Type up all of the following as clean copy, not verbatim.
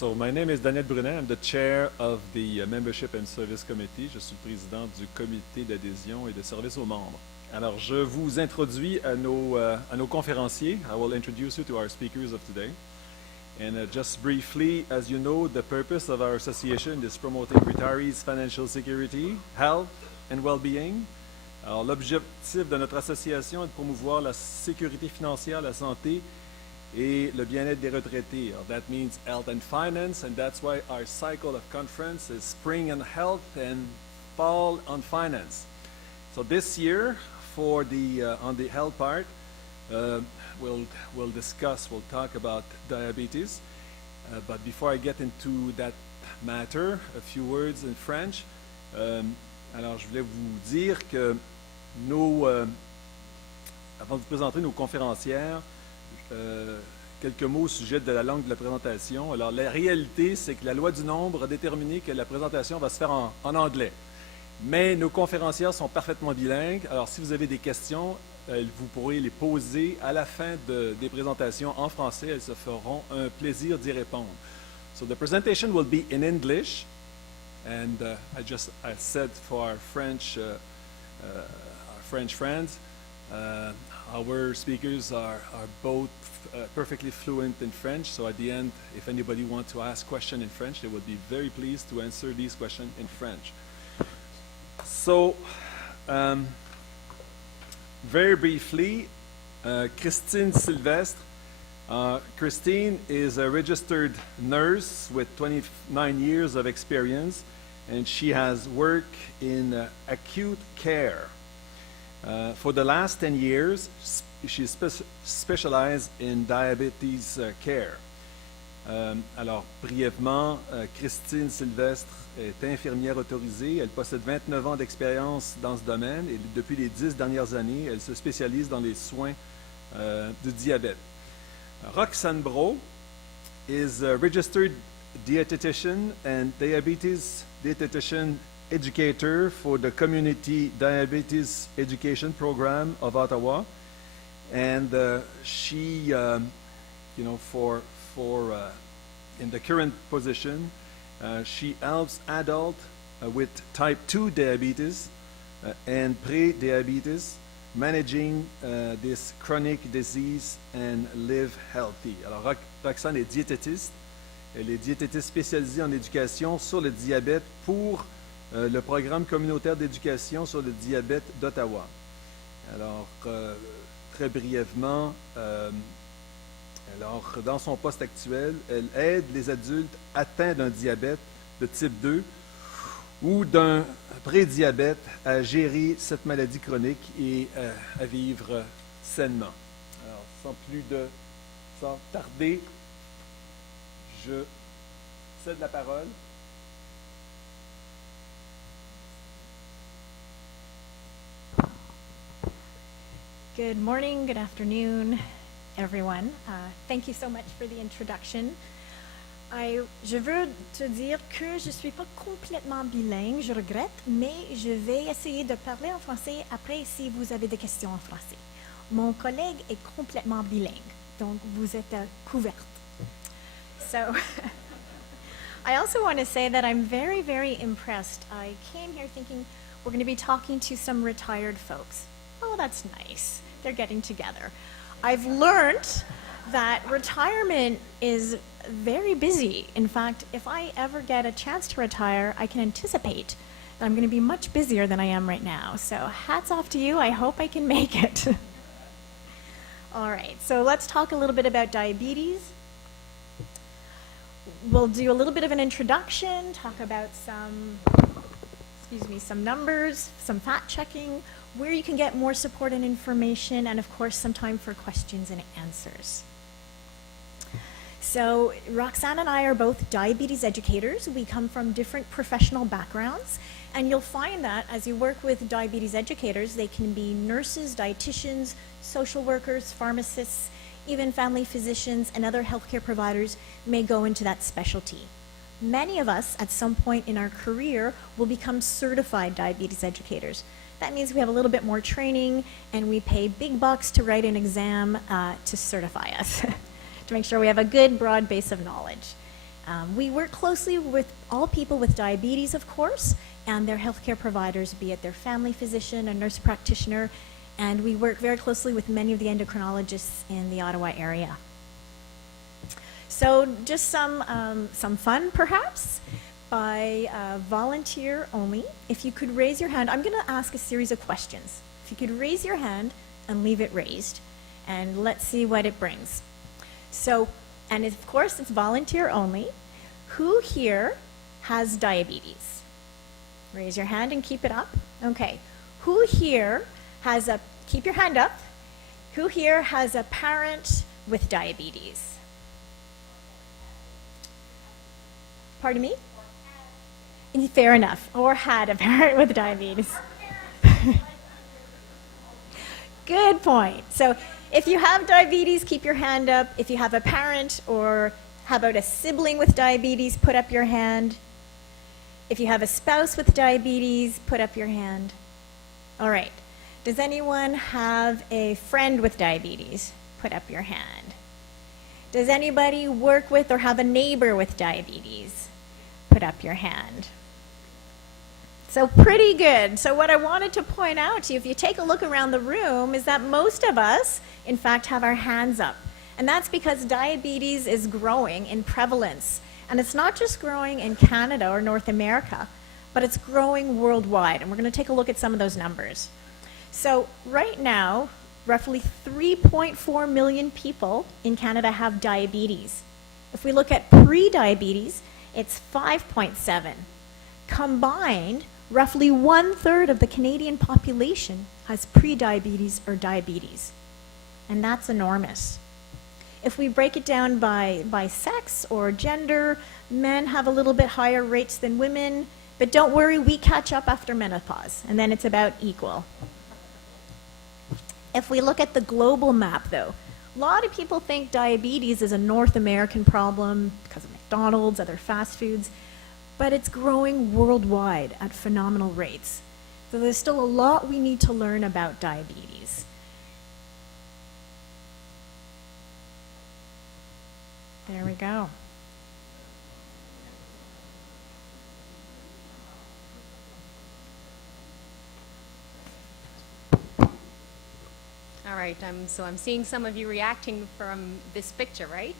So my name is Daniel Brunet. I'm the chair of the Membership and Service Committee. Je suis le président du comité d'adhésion et de service aux membres. Alors, je vous introduis à nos conférenciers. I will introduce you to our speakers of today. And just briefly, as you know, the purpose of our association is promoting retirees' financial security, health, and well-being. Alors, l'objectif de notre association est de promouvoir la sécurité financière, la santé et le bien-être des retraités. That means health and finance, and that's why our cycle of conference is spring on health and fall on finance. So this year, for the on the health part, we'll talk about diabetes. But before I get into that matter, a few words in French. Alors, je voulais vous dire que avant de vous présenter nos conférencières, quelques mots au sujet de la langue de la présentation. Alors, la réalité, c'est que la loi du nombre a déterminé que la présentation va se faire en anglais. Mais nos conférencières sont parfaitement bilingues. Alors, si vous avez des questions, vous pourrez les poser à la fin des présentations en français. Elles se feront un plaisir d'y répondre. So the presentation will be in English. And I said for our French friends, our speakers are both perfectly fluent in French, so at the end, if anybody wants to ask questions in French, they will be very pleased to answer these questions in French. So, very briefly, Christine Sylvestre. Christine is a registered nurse with 29 years of experience, and she has worked in acute care. For the last 10 years, she specialized in diabetes care. Alors, brièvement, Christine Sylvestre est infirmière autorisée. Elle possède 29 ans d'expérience dans ce domaine et depuis les 10 dernières années, elle se spécialise dans les soins du diabète. Roxane Brault is a registered dietitian and diabetes dietitian educator for the Community Diabetes Education Program of Ottawa, and she, in the current position, she helps adults with type 2 diabetes and pre-diabetes, managing this chronic disease and live healthy. Alors, Roxane est diététiste. Elle est diététiste spécialisée en éducation sur le diabète pour le programme communautaire d'éducation sur le diabète d'Ottawa. Alors, très brièvement, dans son poste actuel, elle aide les adultes atteints d'un diabète de type 2 ou d'un prédiabète à gérer cette maladie chronique et à vivre sainement. Alors, sans tarder, je cède la parole. Good morning, good afternoon, everyone. Thank you so much for the introduction. Je veux te dire que je ne suis pas complètement bilingue, je regrette, mais je vais essayer de parler en français après si vous avez des questions en français. Mon collègue est complètement bilingue, donc vous êtes couverte. So, I also want to say that I'm very, very impressed. I came here thinking we're going to be talking to some retired folks. Oh, that's nice. They're getting together. I've learned that retirement is very busy. In fact, if I ever get a chance to retire, I can anticipate that I'm going to be much busier than I am right now. So hats off to you. I hope I can make it. All right, so let's talk a little bit about diabetes. We'll do a little bit of an introduction, talk about some numbers, some fact checking, where you can get more support and information, and of course some time for questions and answers. So Roxane and I are both diabetes educators. We come from different professional backgrounds, and you'll find that as you work with diabetes educators, they can be nurses, dietitians, social workers, pharmacists, even family physicians and other healthcare providers may go into that specialty. Many of us at some point in our career will become certified diabetes educators. That means we have a little bit more training and we pay big bucks to write an exam to certify us, to make sure we have a good broad base of knowledge. We work closely with all people with diabetes, of course, and their healthcare providers, be it their family physician, a nurse practitioner, and we work very closely with many of the endocrinologists in the Ottawa area. So just some fun, perhaps, by volunteer only. If you could raise your hand, I'm going to ask a series of questions. If you could raise your hand and leave it raised, and let's see what it brings. So, and of course, it's volunteer only. Who here has diabetes? Raise your hand and keep it up. Okay. Who here has a, keep your hand up. Who here has a parent with diabetes? Pardon me? Fair enough. Or had a parent with diabetes. Good point. So if you have diabetes, keep your hand up. If you have a parent, or how about a sibling with diabetes, put up your hand. If you have a spouse with diabetes, put up your hand. All right. Does anyone have a friend with diabetes? Put up your hand. Does anybody work with or have a neighbor with diabetes? Put up your hand. So pretty good. So what I wanted to point out to you, if you take a look around the room, is that most of us, in fact, have our hands up. And that's because diabetes is growing in prevalence. And it's not just growing in Canada or North America, but it's growing worldwide. And we're going to take a look at some of those numbers. So right now, roughly 3.4 million people in Canada have diabetes. If we look at pre-diabetes, it's 5.7. Combined, roughly 1/3 of the Canadian population has pre-diabetes or diabetes. And that's enormous. If we break it down by sex or gender, men have a little bit higher rates than women, but don't worry, we catch up after menopause, and then it's about equal. If we look at the global map, though, a lot of people think diabetes is a North American problem because of McDonald's, other fast foods, but it's growing worldwide at phenomenal rates. So there's still a lot we need to learn about diabetes. There we go. All right, so I'm seeing some of you reacting from this picture, right?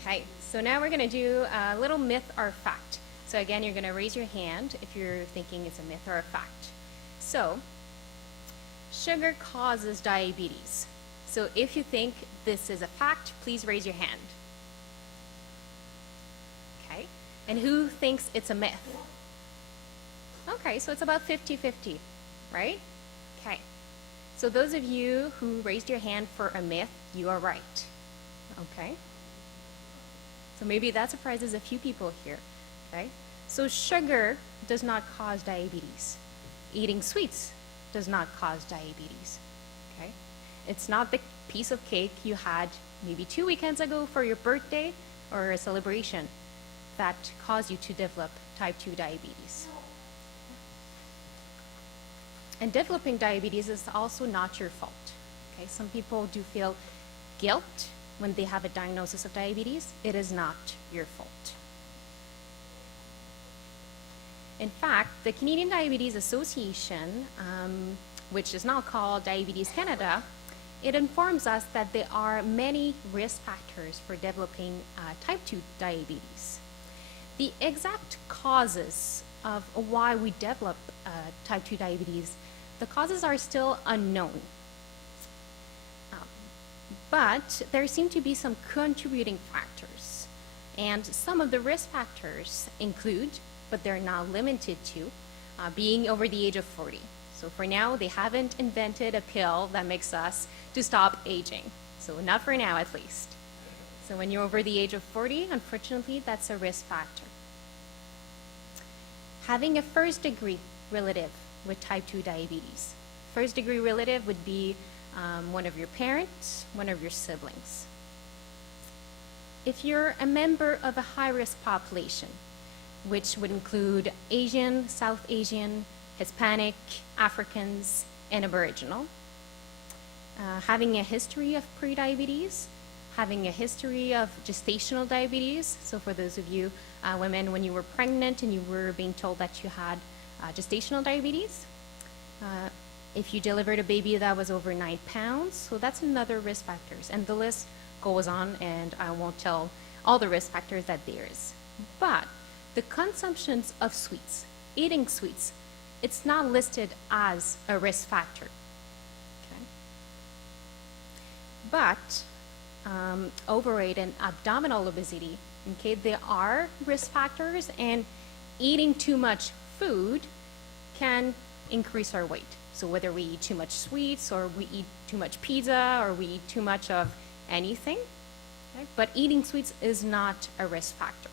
Okay, so now we're going to do a little myth or fact. So again, you're going to raise your hand if you're thinking it's a myth or a fact. So, sugar causes diabetes. So if you think this is a fact, please raise your hand. Okay, and who thinks it's a myth? Okay, so it's about 50-50, right? Okay, so those of you who raised your hand for a myth, you are right. Okay, so maybe that surprises a few people here. Okay, so sugar does not cause diabetes. Eating sweets does not cause diabetes. Okay, it's not the piece of cake you had maybe 2 weekends ago for your birthday or a celebration that caused you to develop type 2 diabetes. And developing diabetes is also not your fault. Okay, some people do feel guilt when they have a diagnosis of diabetes. It is not your fault. In fact, the Canadian Diabetes Association, which is now called Diabetes Canada, it informs us that there are many risk factors for developing type 2 diabetes. The exact causes of why we develop type 2 diabetes, the causes are still unknown. But there seem to be some contributing factors. And some of the risk factors include, but they're not limited to, being over the age of 40. So for now, they haven't invented a pill that makes us to stop aging. So not for now, at least. So when you're over the age of 40, unfortunately, that's a risk factor. Having a first-degree relative with type 2 diabetes. First-degree relative would be one of your parents, one of your siblings. If you're a member of a high-risk population, which would include Asian, South Asian, Hispanic, Africans, and Aboriginal, having a history of prediabetes, having a history of gestational diabetes. So for those of you women, when you were pregnant and you were being told that you had gestational diabetes, if you delivered a baby that was over 9 pounds, so that's another risk factors. And the list goes on, and I won't tell all the risk factors that there is. But the consumptions of sweets, eating sweets, it's not listed as a risk factor. Okay? But overweight and abdominal obesity, okay, they are risk factors, and eating too much food can increase our weight. So whether we eat too much sweets, or we eat too much pizza, or we eat too much of anything, okay? But eating sweets is not a risk factor.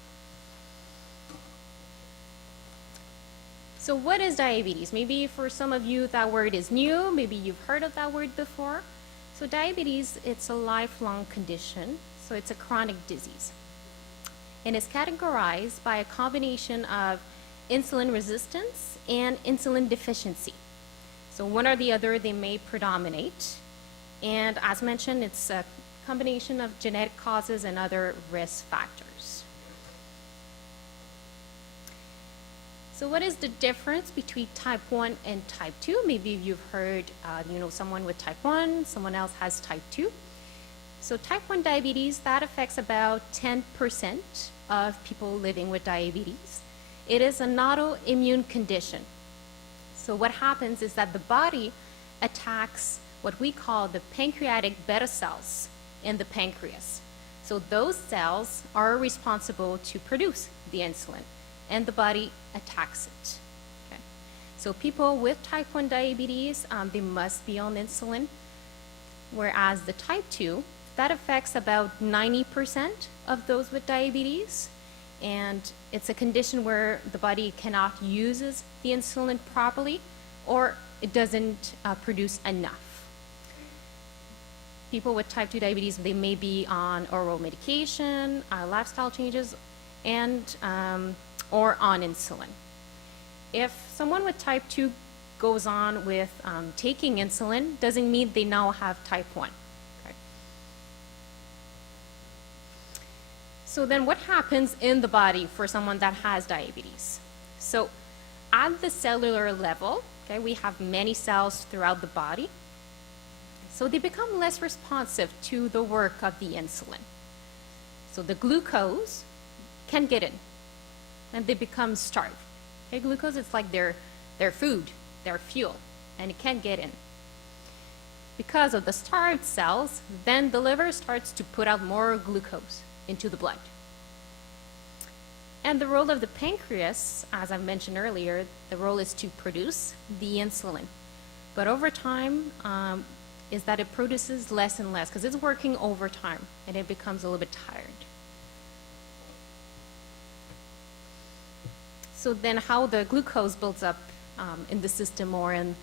So what is diabetes? Maybe for some of you that word is new, maybe you've heard of that word before. So diabetes, it's a lifelong condition, so it's a chronic disease. And it's categorized by a combination of insulin resistance and insulin deficiency. So one or the other, they may predominate. And as mentioned, it's a combination of genetic causes and other risk factors. So what is the difference between type 1 and type 2? Maybe you've heard, someone with type 1, someone else has type 2. So type 1 diabetes, that affects about 10% of people living with diabetes. It is an autoimmune condition. So what happens is that the body attacks what we call the pancreatic beta cells in the pancreas. So those cells are responsible to produce the insulin, and the body attacks it. Okay? So people with type 1 diabetes, they must be on insulin, whereas the type 2, that affects about 90% of those with diabetes, and it's a condition where the body cannot use the insulin properly, or it doesn't produce enough. People with type 2 diabetes, they may be on oral medication, lifestyle changes, and or on insulin. If someone with type 2 goes on with taking insulin, doesn't mean they now have type 1. Okay. So then what happens in the body for someone that has diabetes? So at the cellular level, okay, we have many cells throughout the body. So they become less responsive to the work of the insulin. So the glucose can get in, and they become starved. Okay, glucose is like their food, their fuel, and it can't get in. Because of the starved cells, then the liver starts to put out more glucose into the blood. And the role of the pancreas, as I mentioned earlier, the role is to produce the insulin. But over time, is that it produces less and less, because it's working overtime, and it becomes a little bit tired. So then how the glucose builds up in the system or in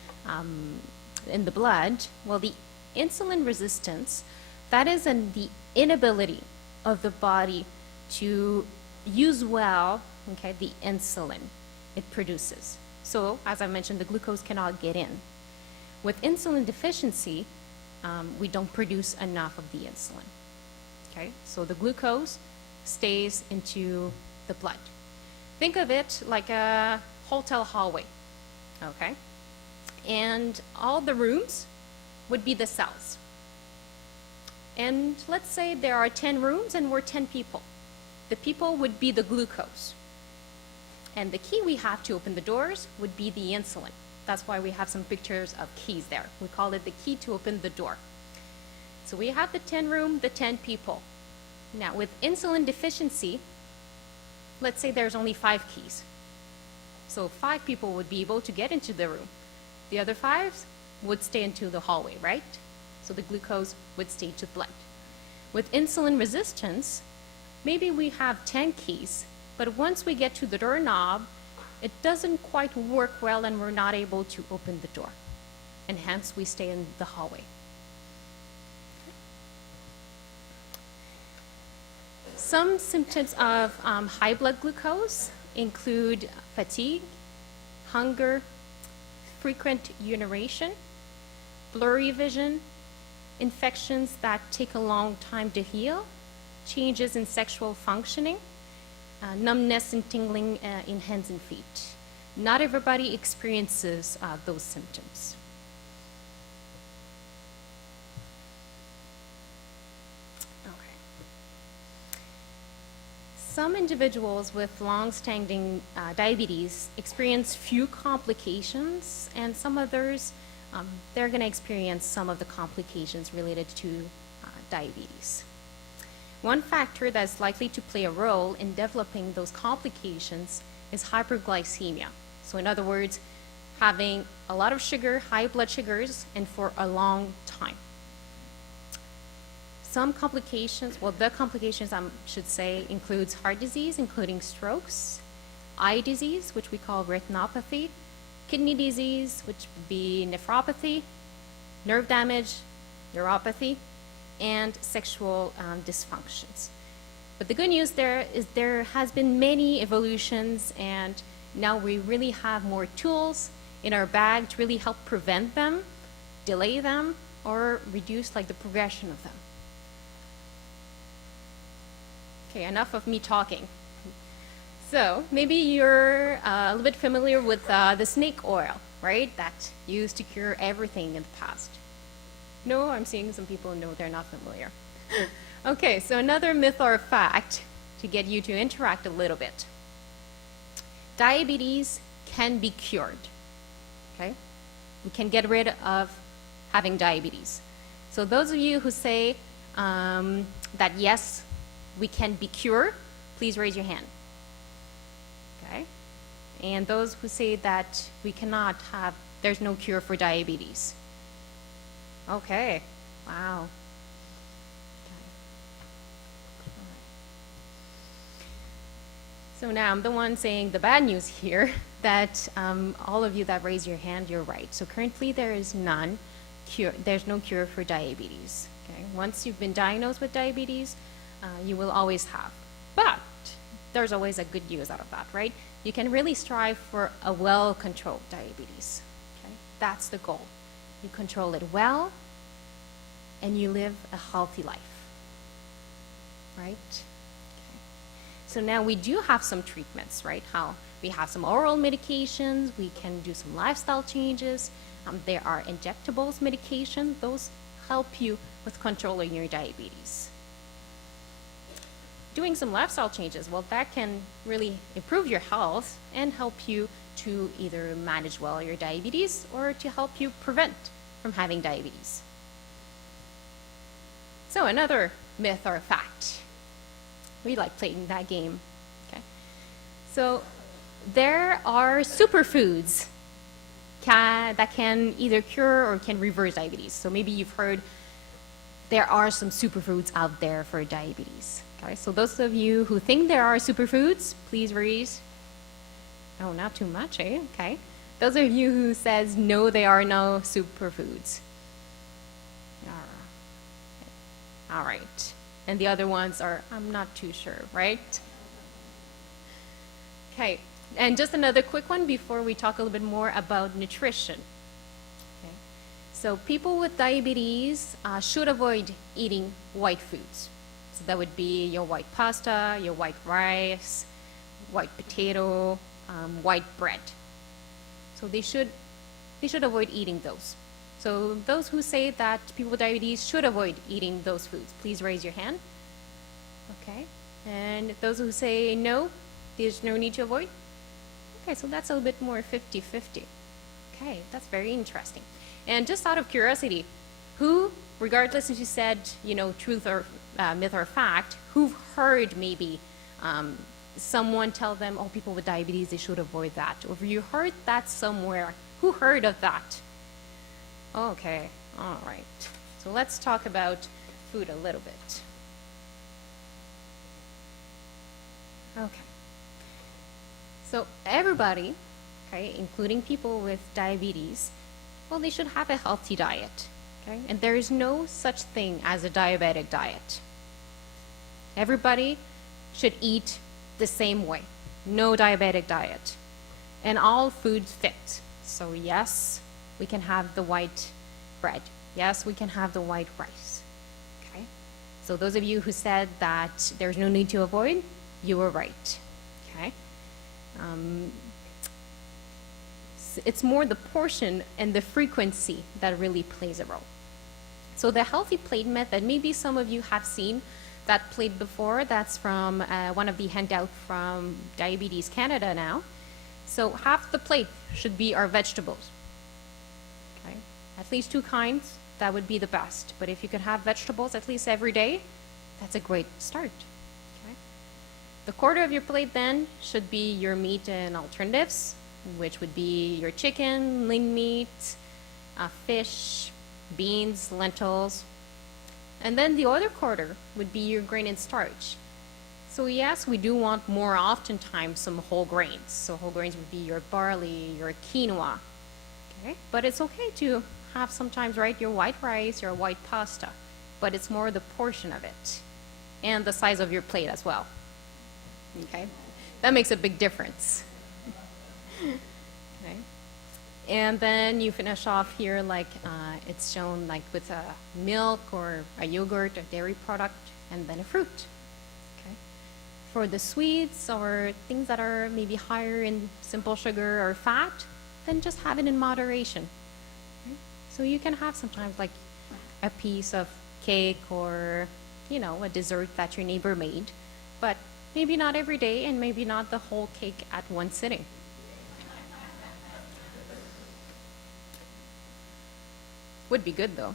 the blood, well, the insulin resistance, that is the inability of the body to use well, okay, the insulin it produces. So as I mentioned, the glucose cannot get in. With insulin deficiency, we don't produce enough of the insulin. Okay, so the glucose stays into the blood. Think of it like a hotel hallway, okay? And all the rooms would be the cells. And let's say there are 10 rooms and we're 10 people. The people would be the glucose. And the key we have to open the doors would be the insulin. That's why we have some pictures of keys there. We call it the key to open the door. So we have the 10 room, the 10 people. Now with insulin deficiency, let's say there's only 5 keys. So 5 people would be able to get into the room. The other 5 would stay into the hallway, right? So the glucose would stay to the blood. With insulin resistance, maybe we have 10 keys, but once we get to the doorknob, it doesn't quite work well and we're not able to open the door. And hence we stay in the hallway. Some symptoms of high blood glucose include fatigue, hunger, frequent urination, blurry vision, infections that take a long time to heal, changes in sexual functioning, numbness and tingling in hands and feet. Not everybody experiences those symptoms. Some individuals with long-standing diabetes experience few complications, and some others, they're going to experience some of the complications related to diabetes. One factor that's likely to play a role in developing those complications is hyperglycemia. So in other words, having a lot of sugar, high blood sugars, and for a long time. Some complications, well, the complications I should say includes heart disease, including strokes, eye disease, which we call retinopathy, kidney disease, which would be nephropathy, nerve damage, neuropathy, and sexual dysfunctions. But the good news there is there has been many evolutions, and now we really have more tools in our bag to really help prevent them, delay them, or reduce the progression of them. Okay, enough of me talking. So maybe you're a little bit familiar with the snake oil, right? That used to cure everything in the past. No, I'm seeing some people know they're not familiar. Okay, so another myth or fact to get you to interact a little bit. Diabetes can be cured, okay? We can get rid of having diabetes. So those of you who say that yes, we can be cured, please raise your hand. Okay? And those who say that we cannot have, there's no cure for diabetes. Okay, wow. Okay. So now I'm the one saying the bad news here, that all of you that raise your hand, you're right. So currently there is there's no cure for diabetes. Okay? Once you've been diagnosed with diabetes, you will always have. But there's always a good news out of that, right? You can really strive for a well-controlled diabetes. Okay? That's the goal. You control it well, and you live a healthy life, right? Okay. So now we do have some treatments, right? How we have some oral medications, we can do some lifestyle changes. There are injectables medication. Those help you with controlling your diabetes. Doing some lifestyle changes, well, that can really improve your health and help you to either manage well your diabetes or to help you prevent from having diabetes. So another myth or fact. We like playing that game. Okay. So there are superfoods that can either cure or can reverse diabetes. So maybe you've heard there are some superfoods out there for diabetes. Okay, so those of you who think there are superfoods, please raise. Oh, not too much, eh? Okay. Those of you who says no, there are no superfoods. All right. And the other ones are, I'm not too sure, right? Okay. And just another quick one before we talk a little bit more about nutrition. Okay. So people with diabetes should avoid eating white foods. So that would be your white pasta, your white rice, white potato, white bread. So they should avoid eating those. So those who say that people with diabetes should avoid eating those foods, please raise your hand. Okay. And those who say no, there's no need to avoid. Okay, so that's a little bit more 50-50. Okay, that's very interesting. And just out of curiosity, who, regardless if you said, truth or myth or fact, who've heard maybe someone tell them, oh, people with diabetes, they should avoid that. Or you heard that somewhere. Who heard of that? Okay, all right. So let's talk about food a little bit. Okay. So everybody, okay, including people with diabetes, well, they should have a healthy diet. Okay? And there is no such thing as a diabetic diet. Everybody should eat the same way. No diabetic diet. And all foods fit. So yes, we can have the white bread. Yes, we can have the white rice. Okay? So those of you who said that there's no need to avoid, you were right. Okay? It's more the portion and the frequency that really plays a role. So the healthy plate method, maybe some of you have seen that plate before. That's from one of the handouts from Diabetes Canada now. So half the plate should be our vegetables. Okay? At least 2 kinds, that would be the best. But if you could have vegetables at least every day, that's a great start. Okay? The quarter of your plate then should be your meat and alternatives, which would be your chicken, lean meat, fish, beans, lentils. And then the other quarter would be your grain and starch. So yes, we do want more oftentimes some whole grains. So whole grains would be your barley, your quinoa. Okay? But it's okay to have sometimes, right, your white rice, your white pasta. But it's more the portion of it and the size of your plate as well. Okay? That makes a big difference. Okay? And then you finish off here like it's shown like with a milk or a yogurt, a dairy product, and then a fruit. Okay? For the sweets or things that are maybe higher in simple sugar or fat, then just have it in moderation. Okay? So you can have sometimes like a piece of cake or, you know, a dessert that your neighbor made, but maybe not every day and maybe not the whole cake at one sitting. Would be good though.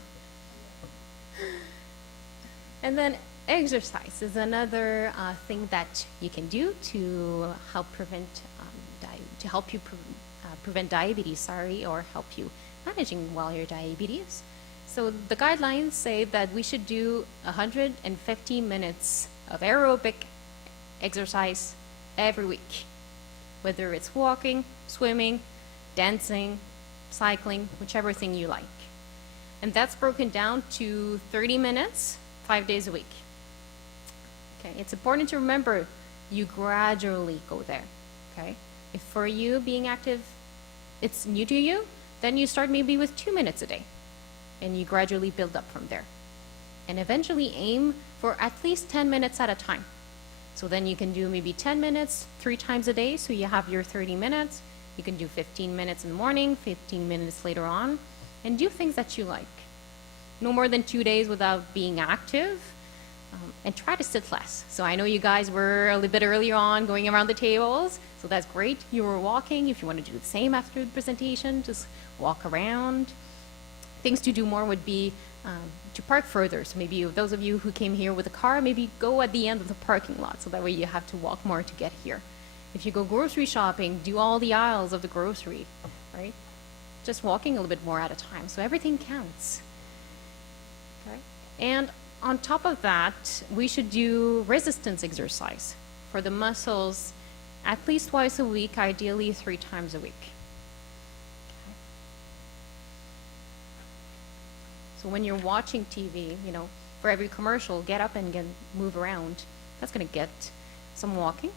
And then exercise is another thing that you can do to help prevent prevent diabetes, or help you managing well your diabetes. So the guidelines say that we should do 150 minutes of aerobic exercise every week, whether it's walking, swimming, dancing, cycling, whichever thing you like. And that's broken down to 30 minutes, 5 days a week. Okay, it's important to remember you gradually go there, okay? If for you being active, it's new to you, then you start maybe with 2 minutes a day and you gradually build up from there. And eventually aim for at least 10 minutes at a time. So then you can do maybe 10 minutes 3 times a day, so you have your 30 minutes. You can do 15 minutes in the morning, 15 minutes later on, and do things that you like. No more than 2 days without being active, and try to sit less. So I know you guys were a little bit earlier on going around the tables, so that's great. You were walking. If you want to do the same after the presentation, just walk around. Things to do more would be to park further. So maybe those of you who came here with a car, maybe go at the end of the parking lot, so that way you have to walk more to get here. If you go grocery shopping, do all the aisles of the grocery, right? Just walking a little bit more at a time, so everything counts. Okay? And on top of that, we should do resistance exercise for the muscles at least twice a week, ideally 3 times a week. Okay? So when you're watching TV, you know, for every commercial, get up and move around. That's going to get some walking.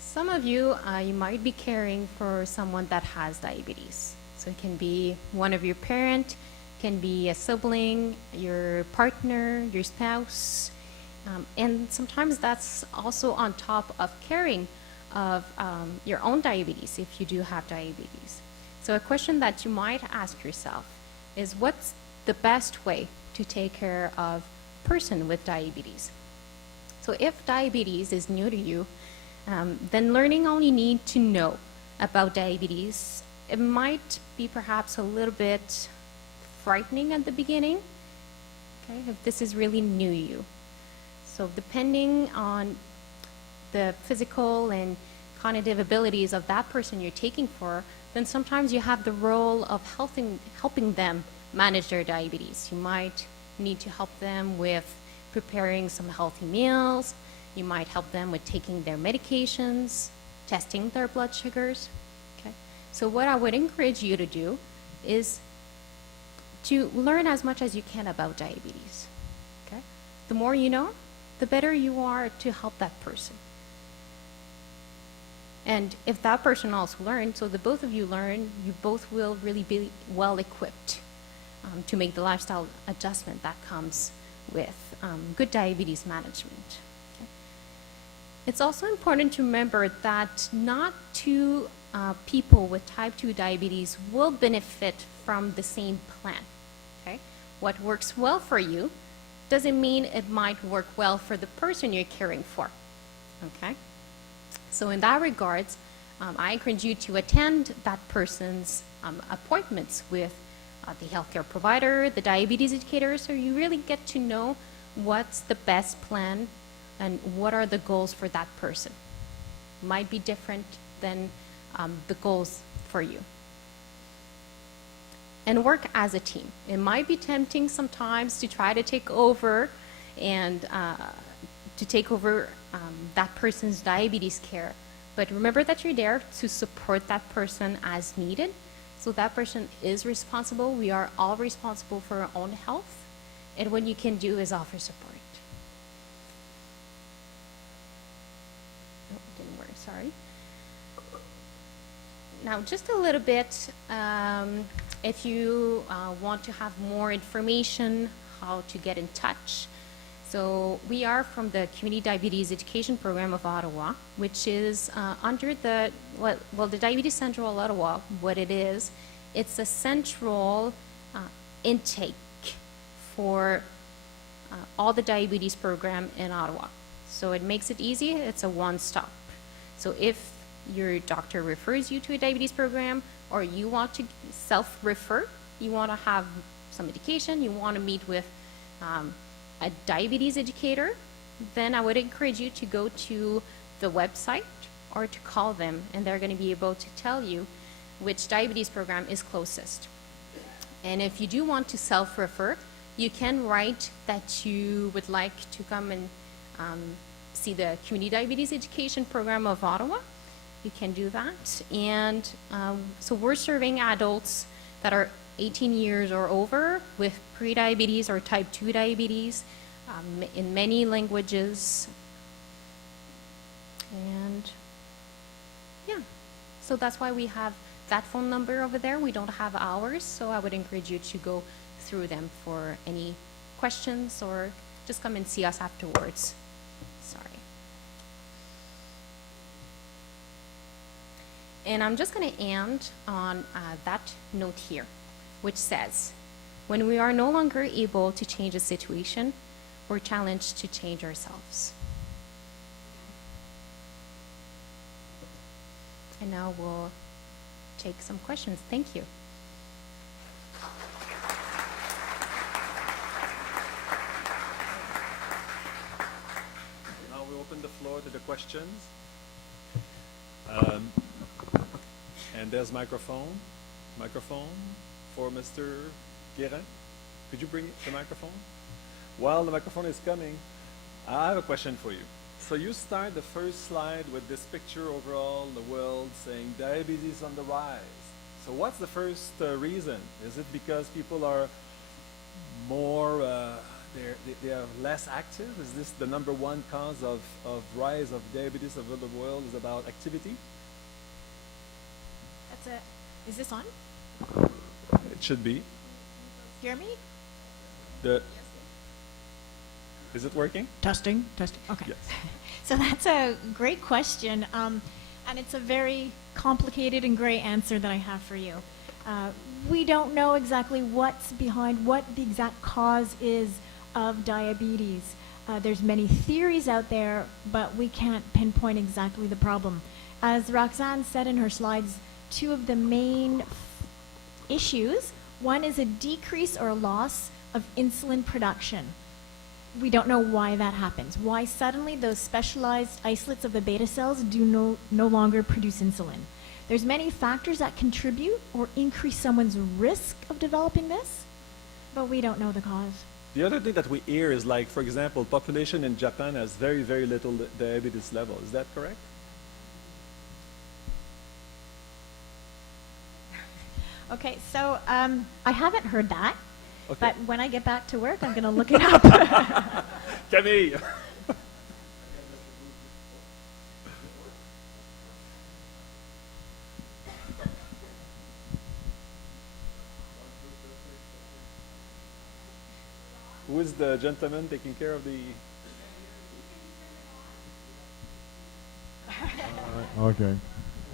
Some of you, you might be caring for someone that has diabetes. So it can be one of your parents, can be a sibling, your partner, your spouse, and sometimes that's also on top of caring of your own diabetes if you do have diabetes. So a question that you might ask yourself is, what's the best way to take care of a person with diabetes? So if diabetes is new to you, then learning all you need to know about diabetes, it might be perhaps a little bit frightening at the beginning, okay, if this is really new to you. So depending on the physical and cognitive abilities of that person you're taking for, then sometimes you have the role of helping them manage their diabetes. You might need to help them with preparing some healthy meals. You might help them with taking their medications, testing their blood sugars. Okay? So what I would encourage you to do is to learn as much as you can about diabetes. Okay? The more you know, the better you are to help that person. And if that person also learned, so the both of you learn, you both will really be well equipped to make the lifestyle adjustment that comes with good diabetes management. Okay. It's also important to remember that not two people with type 2 diabetes will benefit from the same plan. Okay? What works well for you doesn't mean it might work well for the person you're caring for. Okay? So in that regards, I encourage you to attend that person's appointments with the healthcare provider, the diabetes educator, so you really get to know what's the best plan and what are the goals for that person. Might be different than the goals for you. And work as a team. It might be tempting sometimes to try to take over and that person's diabetes care. But remember that you're there to support that person as needed. So that person is responsible. We are all responsible for our own health. And what you can do is offer support. Oh, it didn't work, sorry. Now, just a little bit, if you want to have more information, how to get in touch. So we are from the Community Diabetes Education Program of Ottawa, which is under the Diabetes Central of Ottawa. What it is, it's a central intake for all the diabetes program in Ottawa. So it makes it easy. It's a one-stop. So if your doctor refers you to a diabetes program, or you want to self-refer, you want to have some medication, you want to meet with a diabetes educator, then I would encourage you to go to the website or to call them, and they're going to be able to tell you which diabetes program is closest. And if you do want to self-refer, you can write that you would like to come and see the Community Diabetes Education Program of Ottawa. You can do that. And so we're serving adults that are 18 years or over with prediabetes or type 2 diabetes in many languages. And yeah, so that's why we have that phone number over there. We don't have ours, so I would encourage you to go through them for any questions, or just come and see us afterwards. Sorry. And I'm just going to end on that note here, which says, when we are no longer able to change a situation, we're challenged to change ourselves. And now we'll take some questions. Thank you. Now we open the floor to the questions. And there's microphone for Mr. Guérin. Could you bring the microphone? While the microphone is coming, I have a question for you. So you start the first slide with this picture overall, the world saying diabetes on the rise. So what's the first reason? Is it because people are more, they are less active? Is this the number one cause of rise of diabetes over the world, is about activity? Is this on? It should be. Hear me? Is it working? Testing. Okay. Yes. So that's a great question, and it's a very complicated and gray answer that I have for you. We don't know exactly what's behind, what the exact cause is of diabetes. There's many theories out there, but we can't pinpoint exactly the problem. As Roxanne said in her slides, two of the main issues, one is a decrease or loss of insulin production. We don't know why that happens. Why suddenly those specialized isolates of the beta cells do no longer produce insulin. There's many factors that contribute or increase someone's risk of developing this, but we don't know the cause. The other thing that we hear is, like, for example, population in Japan has very, very little diabetes level. Is that correct? Okay, so I haven't heard that, Okay. but when I get back to work, I'm going to look it up. Camille! is the gentleman taking care of the... Okay.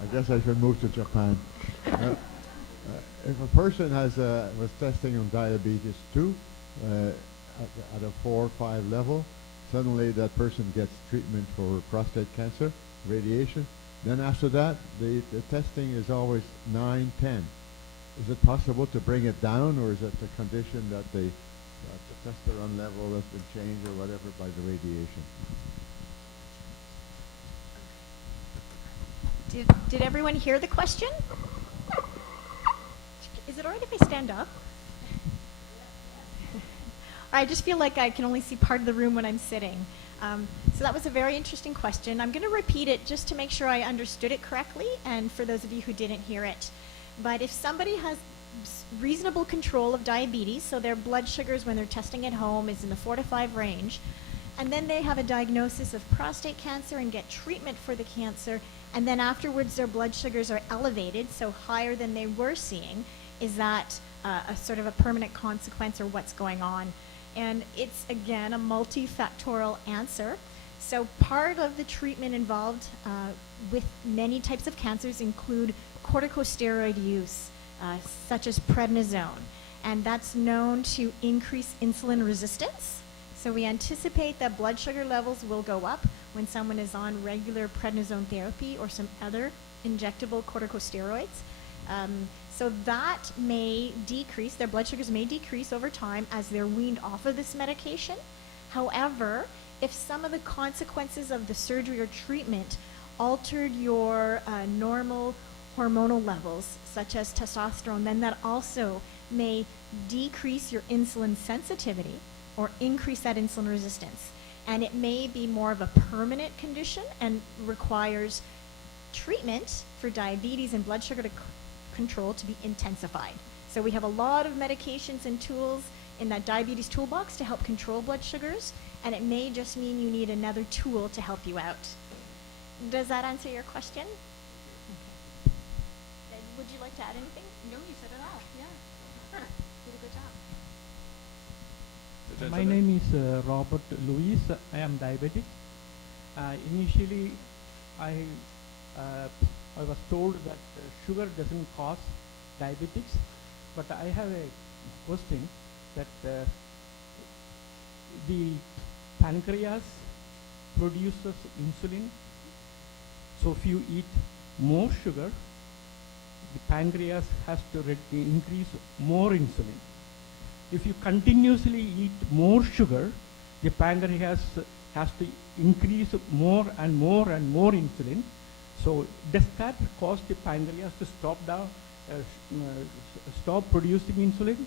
I guess I should move to Japan. If a person was testing on diabetes 2 at a 4 or 5 level, suddenly that person gets treatment for prostate cancer, radiation. Then after that, the testing is always 9, 10. Is it possible to bring it down, or is it a condition that the testosterone level has been changed or whatever by the radiation? Did everyone hear the question? Is it all right if I stand up? I just feel like I can only see part of the room when I'm sitting. So that was a very interesting question. I'm going to repeat it just to make sure I understood it correctly, and for those of you who didn't hear it. But if somebody has reasonable control of diabetes, so their blood sugars when they're testing at home is in the 4 to 5 range, and then they have a diagnosis of prostate cancer and get treatment for the cancer, and then afterwards their blood sugars are elevated, so higher than they were seeing, is that a sort of a permanent consequence, or what's going on? And it's, again, a multifactorial answer. So part of the treatment involved with many types of cancers include corticosteroid use, such as prednisone, and that's known to increase insulin resistance. So we anticipate that blood sugar levels will go up when someone is on regular prednisone therapy or some other injectable corticosteroids. So that may decrease, their blood sugars may decrease over time as they're weaned off of this medication. However, if some of the consequences of the surgery or treatment altered your normal hormonal levels, such as testosterone, then that also may decrease your insulin sensitivity or increase that insulin resistance. And it may be more of a permanent condition and requires treatment for diabetes and blood sugar control to be intensified. So we have a lot of medications and tools in that diabetes toolbox to help control blood sugars, and it may just mean you need another tool to help you out. Does that answer your question? Okay. Would you like to add anything? No, you said it all. Yeah. Did a good job. the My gentleman? name is Robert Louis. I am diabetic. Initially, I was told that sugar doesn't cause diabetics, but I have a question that the pancreas produces insulin. So if you eat more sugar, the pancreas has to increase more insulin. If you continuously eat more sugar, the pancreas has to increase more and more and more insulin. So does that cause the pancreas to stop producing insulin?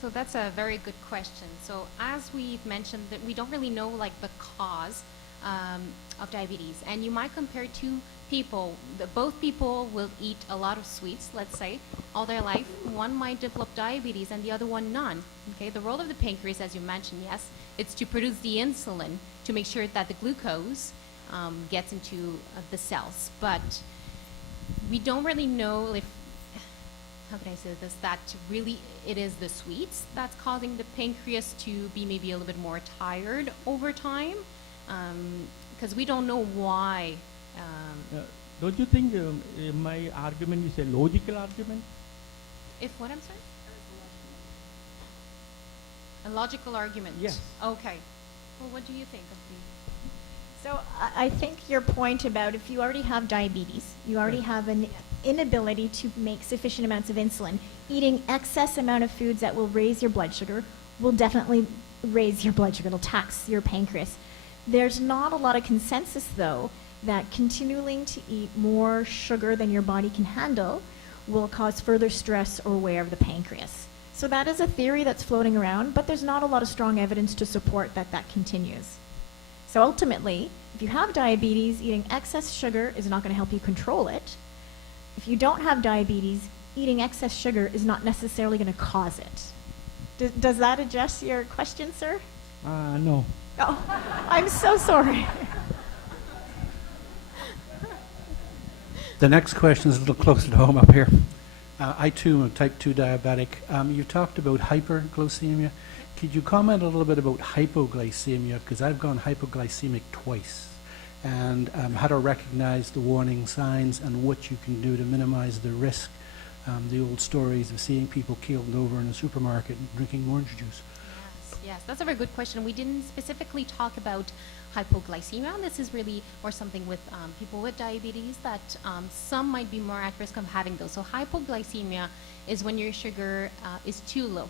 So that's a very good question. So as we've mentioned, that we don't really know like the cause of diabetes, and you might compare two people. Both people will eat a lot of sweets, let's say, all their life. One might develop diabetes and the other one none. Okay, the role of the pancreas, as you mentioned, yes, it's to produce the insulin to make sure that the glucose gets into the cells. But we don't really know if, how can I say this, that really it is the sweets that's causing the pancreas to be maybe a little bit more tired over time, because we don't know why. Don't you think my argument is a logical argument? If what, I'm sorry? A logical argument? Yes. Okay. Well, what do you think of the... So I think your point about if you already have diabetes, you already have an inability to make sufficient amounts of insulin, eating excess amount of foods that will raise your blood sugar will definitely raise your blood sugar. It'll tax your pancreas. There's not a lot of consensus, though, that continuing to eat more sugar than your body can handle will cause further stress or wear of the pancreas. So that is a theory that's floating around, but there's not a lot of strong evidence to support that that continues. So ultimately, if you have diabetes, eating excess sugar is not going to help you control it. If you don't have diabetes, eating excess sugar is not necessarily going to cause it. Does that address your question, sir? No. Oh, I'm so sorry. The next question is a little closer to home up here. I too am a type 2 diabetic. You talked about hyperglycemia. Could you comment a little bit about hypoglycemia? Because I've gone hypoglycemic twice, and how to recognize the warning signs and what you can do to minimize the risk. The old stories of seeing people keeled over in a supermarket and drinking orange juice. Yes, that's a very good question. We didn't specifically talk about hypoglycemia. This is really more something with people with diabetes that some might be more at risk of having those. So hypoglycemia is when your sugar is too low,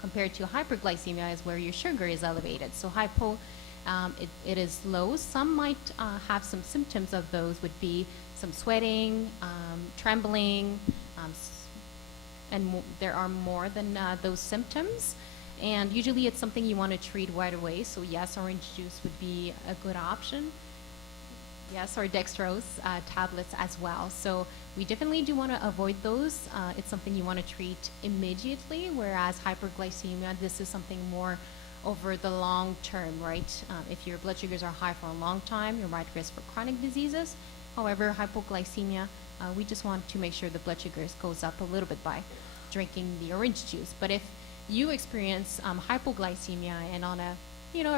compared to hyperglycemia is where your sugar is elevated. So hypo, it is low. Some might have some symptoms of those would be some sweating, trembling, and there are more than those symptoms. And usually it's something you want to treat right away. So yes, orange juice would be a good option. Yes, or dextrose tablets as well. So we definitely do want to avoid those. It's something you want to treat immediately, whereas hyperglycemia, this is something more over the long term, right? If your blood sugars are high for a long time, you're at risk for chronic diseases. However, hypoglycemia, we just want to make sure the blood sugars goes up a little bit by drinking the orange juice. But if you experience hypoglycemia and on a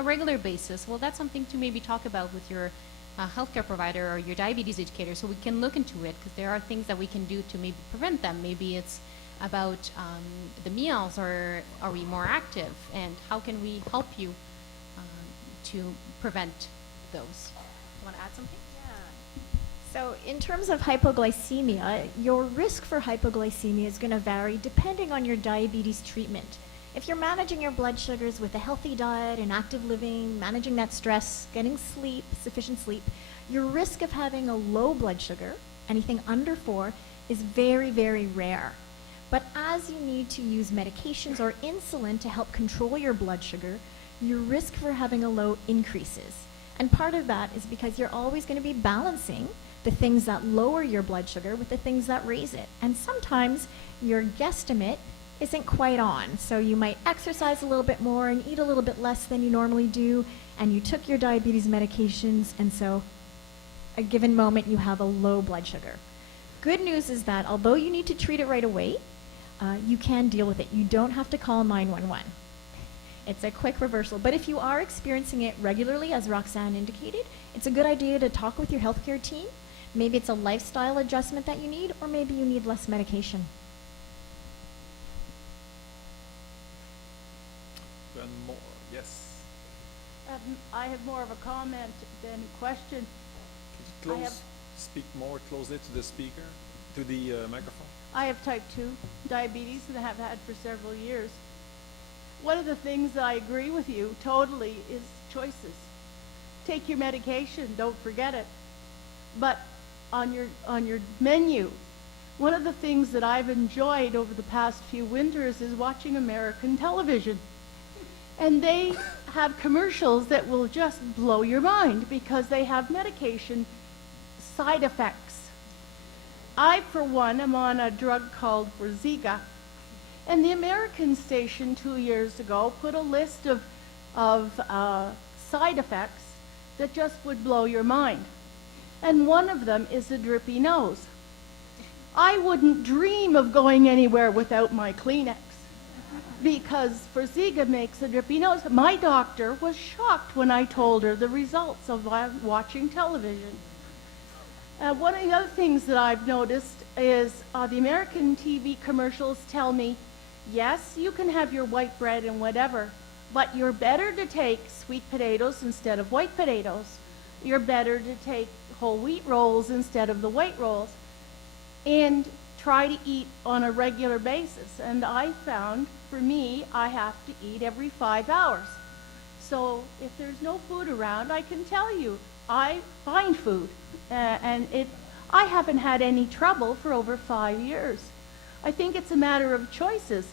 regular basis, well, that's something to maybe talk about with your healthcare provider or your diabetes educator, so we can look into it, because there are things that we can do to maybe prevent them. Maybe it's about the meals, or are we more active, and how can we help you to prevent those? Want to add something? So in terms of hypoglycemia, your risk for hypoglycemia is going to vary depending on your diabetes treatment. If you're managing your blood sugars with a healthy diet and active living, managing that stress, getting sleep, sufficient sleep, your risk of having a low blood sugar, anything under 4, is very, very rare. But as you need to use medications or insulin to help control your blood sugar, your risk for having a low increases. And part of that is because you're always going to be balancing the things that lower your blood sugar with the things that raise it. And sometimes your guesstimate isn't quite on. So you might exercise a little bit more and eat a little bit less than you normally do, and you took your diabetes medications, and so a given moment you have a low blood sugar. Good news is that although you need to treat it right away, you can deal with it. You don't have to call 911. It's a quick reversal. But if you are experiencing it regularly, as Roxanne indicated, it's a good idea to talk with your healthcare team. Maybe it's a lifestyle adjustment that you need, or maybe you need less medication. One more. Yes. I have more of a comment than a question. Could you I have- speak more closely to the speaker, to the microphone? I have type 2 diabetes and have had for several years. One of the things that I agree with you totally is choices. Take your medication, don't forget it. But on your menu, one of the things that I've enjoyed over the past few winters is watching American television. And they have commercials that will just blow your mind because they have medication side effects. I, for one, am on a drug called Forxiga. And the American station 2 years ago put a list of side effects that just would blow your mind. And one of them is a drippy nose. I wouldn't dream of going anywhere without my Kleenex because Forxiga makes a drippy nose. My doctor was shocked when I told her the results of watching television. One of the other things that I've noticed is the American TV commercials tell me, yes, you can have your white bread and whatever, but you're better to take sweet potatoes instead of white potatoes. You're better to take whole wheat rolls instead of the white rolls, and try to eat on a regular basis. And I found, for me, I have to eat every 5 hours. So if there's no food around, I can tell you, I find food. I haven't had any trouble for over 5 years. I think it's a matter of choices.